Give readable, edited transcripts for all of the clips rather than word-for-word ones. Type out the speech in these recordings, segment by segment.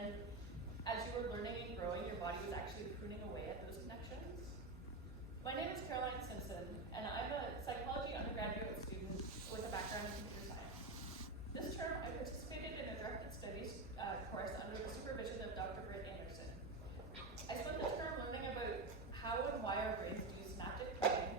then as you were learning and growing, your body was actually pruning away at those connections. My name is Simpson, and I'm a psychology undergraduate student with a background in computer science. This term, I participated in a directed studies course under the supervision of Dr. Britt. I spent this term learning about how and why our brains do synaptic pruning.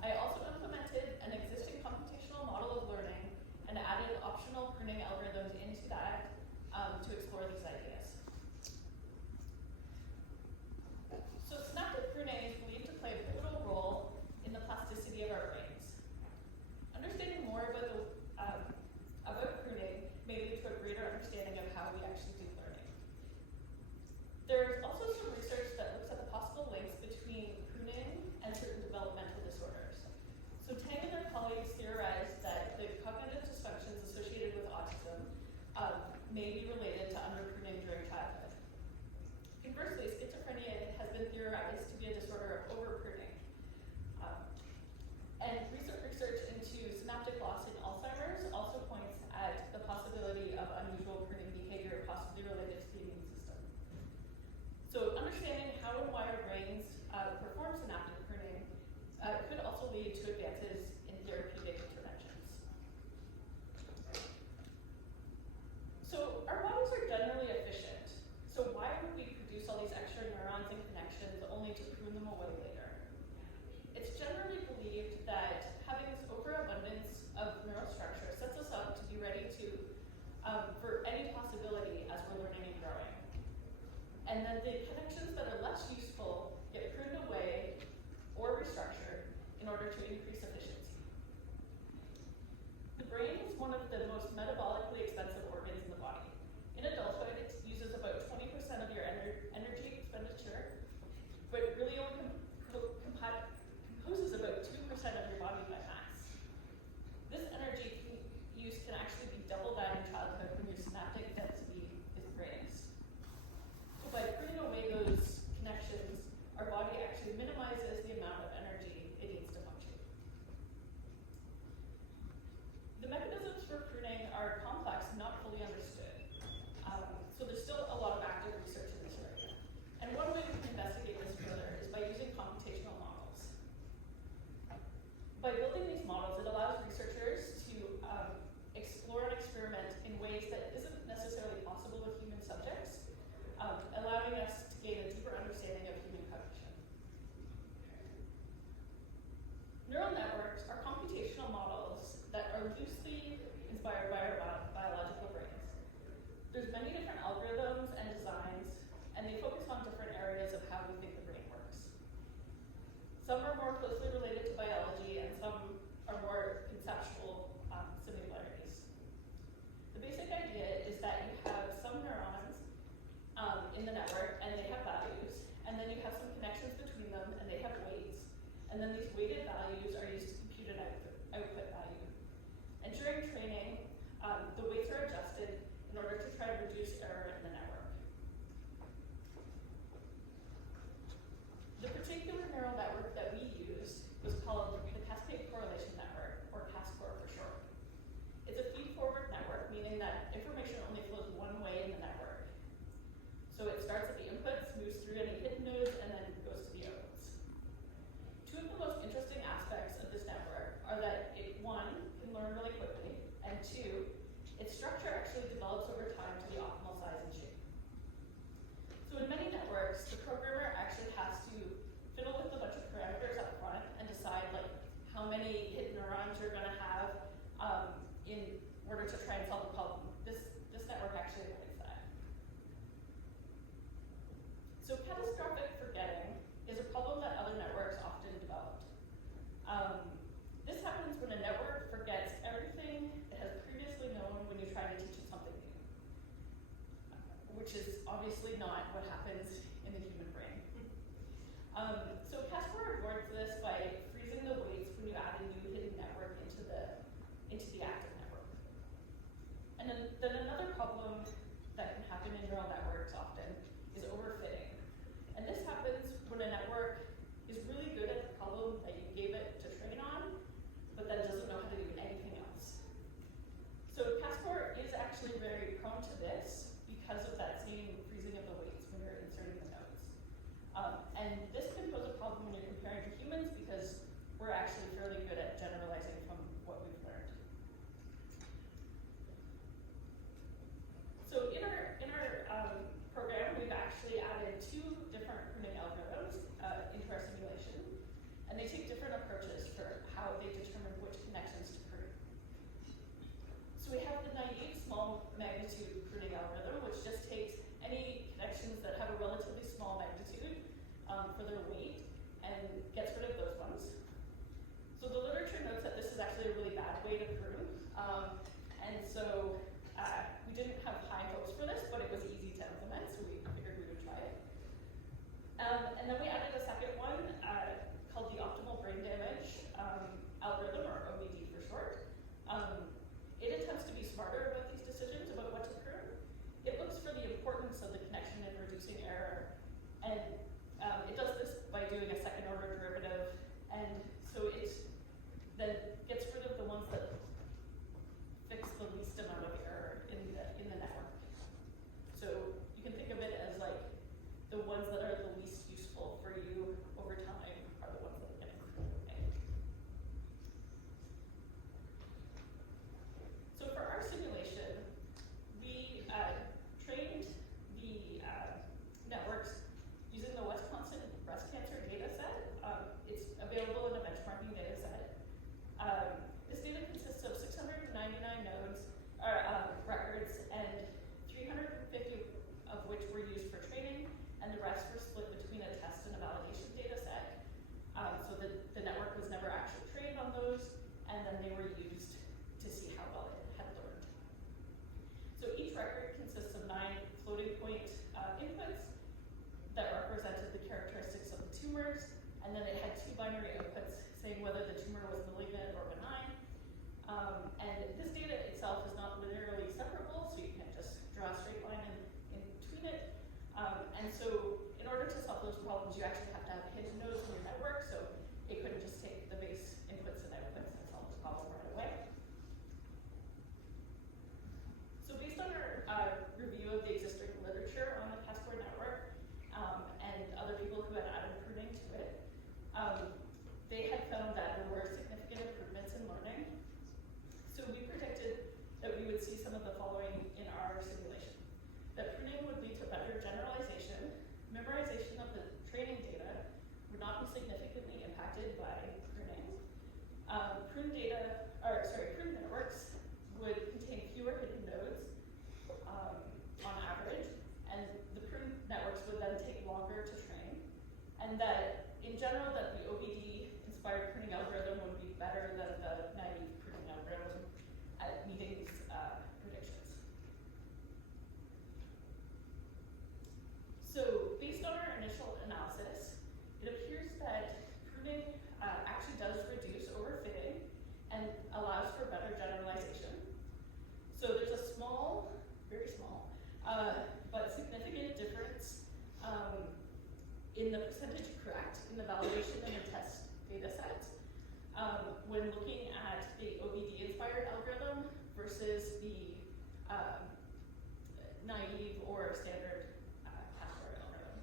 I also implemented an existing computational model of learning and added optional pruning algorithms into that to explore these ideas. So synaptic pruning is believed to play a pivotal role in the plasticity of our brains. Understanding more about pruning may lead to a greater understanding of how we actually do learning. There's also some research that looks at the possible links between pruning and certain developmental disorders. So Tang and their colleagues theorized that the cognitive dysfunctions associated with autism may be related to under-pruning during childhood. Conversely, schizophrenia has been theorized to be a disorder of over-pruning. And recent research into synaptic loss in Alzheimer's also points at the possibility of unusual pruning behavior possibly related to the immune system. So understanding how and why our brains perform synaptic pruning could also lead to advances in therapeutic interventions. So our bodies are generally efficient. So why would we produce all these extra neurons and connections only to prune them away later? It's generally believed that having this overabundance of neural structure sets us up to be ready to for any possibility as we're learning and growing. And then the connections that are less useful get pruned away or restructured in order to increase efficiency. The brain is one of the most metabolically expensive organs in the body. In adulthood, it uses about 20% of your energy expenditure, but it really only composes about 2% of your body by mass. This energy use can actually be double that in childhood when your synaptic density is greatest. So by pruning away those connections, our body actually minimizes the amount of energy it needs to function. The mechanisms for pruning are complex and not fully understood. So there's still a lot of active research in this area. And one way we can investigate this further is by using computational models. By building these models, it allows researchers to explore and experiment in ways that isn't necessarily possible with human subjects, allowing us to gain a deeper understanding of human cognition. Neural networks are computational models that are loosely inspired by our biological brains. There's many different algorithms and designs, and they focus on different areas of how we think the brain works. Some are more closely related to biology, and some are more conceptual similarities. The basic idea is that you have some neurons in the network, and they have values, and then you have some connections between them, and they have weights. And then these weighted values are used to compute an output value. And during training, the weights are adjusted in order to try to reduce error in the network. The particular neural network that we use was called the CascadeCorrelation network, or CascadeCorrelation for short. It's a feed-forward network, meaning that information only flows one way in the network. So it starts at the inputs, moves through any hidden nodes, and then goes to the outputs. Two of the most interesting aspects of this network are that it, one, can learn really quickly, and two, its structure actually develops over time to the optimal size and shape. So in many networks, the programmer actually has to fiddle with a bunch of parameters up front and decide like how many hidden neurons you're going to have in order to try and solve the problem. This network actually avoids that. So catastrophic forgetting is a problem that other networks often developed. This happens when a network forgets everything it has previously known when you try to teach it something new, which is obviously not what happens in the human brain. So CascadeCorrelation avoids this by freezing the weights when you add a new hidden network into the active network. And then another problem that can happen in neural networks often is overfitting. And this happens when a network is really good at the problem that you gave it to train on, but then doesn't know how to do anything else. So CascadeCorrelation is actually very prone to this because of that same binary outputs saying whether the tumor was malignant or benign. And this data itself is not linearly separable, so you can't just draw a straight line in between it. And so in order to solve those problems, you actually have to have hidden nodes in your network, so it couldn't just take the base inputs and outputs and solve the problem right away. So based on our review of the existing literature on the CascadeCorrelation network, and other people who had added pruning to it, they had found that there were significant improvements in learning. So we predicted that we would see some of the following in our simulation. That pruning would lead to better generalization, memorization of the training data would not be significantly impacted by pruning. Prune networks would contain fewer hidden nodes on average, and the prune networks would then take longer to train, and that in general that the OBD-inspired pruning algorithm would be better than the naive pruning algorithm at meeting these predictions. So based on our initial analysis, it appears that pruning actually does reduce overfitting and allows for better generalization. So there's a small, very small, but significant difference in the percentage correct in the validation and the test data sets when looking at the OBD-inspired algorithm versus the naive or standard CascadeCorrelation algorithm.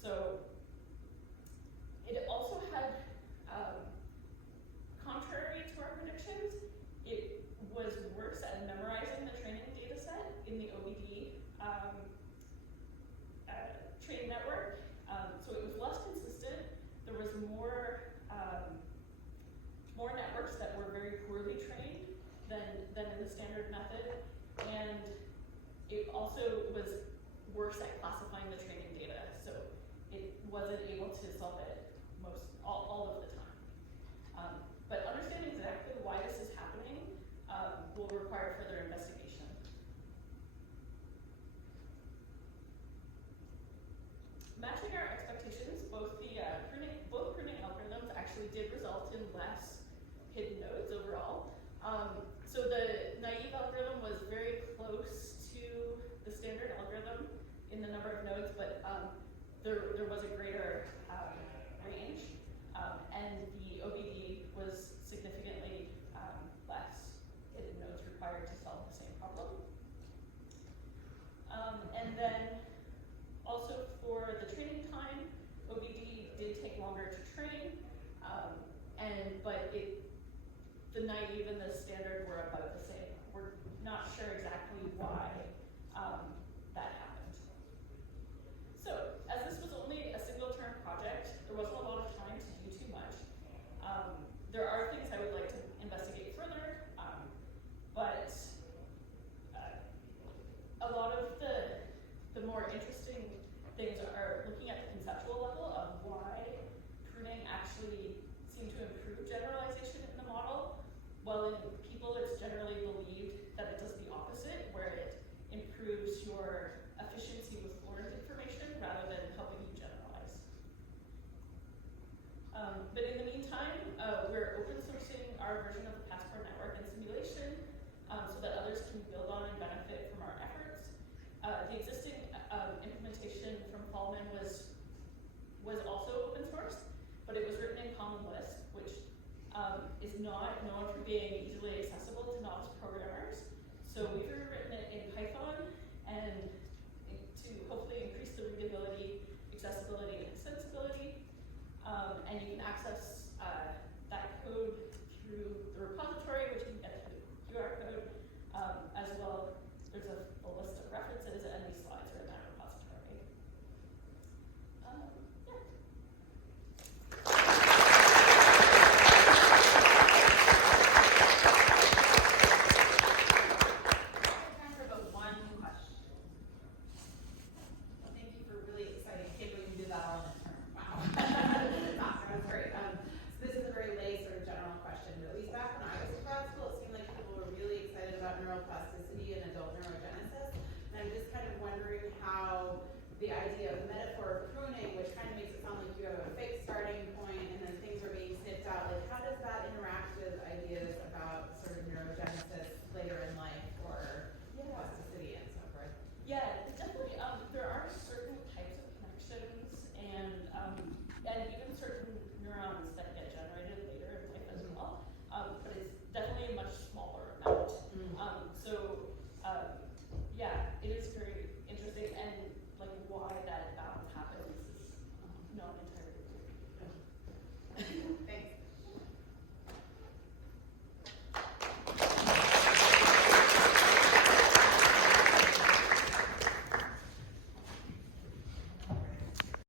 So it also had, contrary to our predictions, it was worse at memorizing the training data set in the OBD training network. So it was less consistent. There was more networks that were very poorly trained than in the standard method, and it also was worse at classifying the training data. So it wasn't able to solve it all of the time. But understanding exactly why this is happening will require further investigation. Matching our expectations, both pruning algorithms actually did result in less hidden nodes overall. So the naive algorithm was very close to the standard algorithm in the number of nodes, but there was a greater range, and the OBD was significantly less hidden nodes required to solve the same problem. And then also for the training time, OBD did take longer to train, but the naive and the standard were about the same. We're not sure exactly why that happened. So, as this was only a single-term project, there wasn't a lot of time to do too much. There are things I would like to investigate further, but a lot of the more interesting things are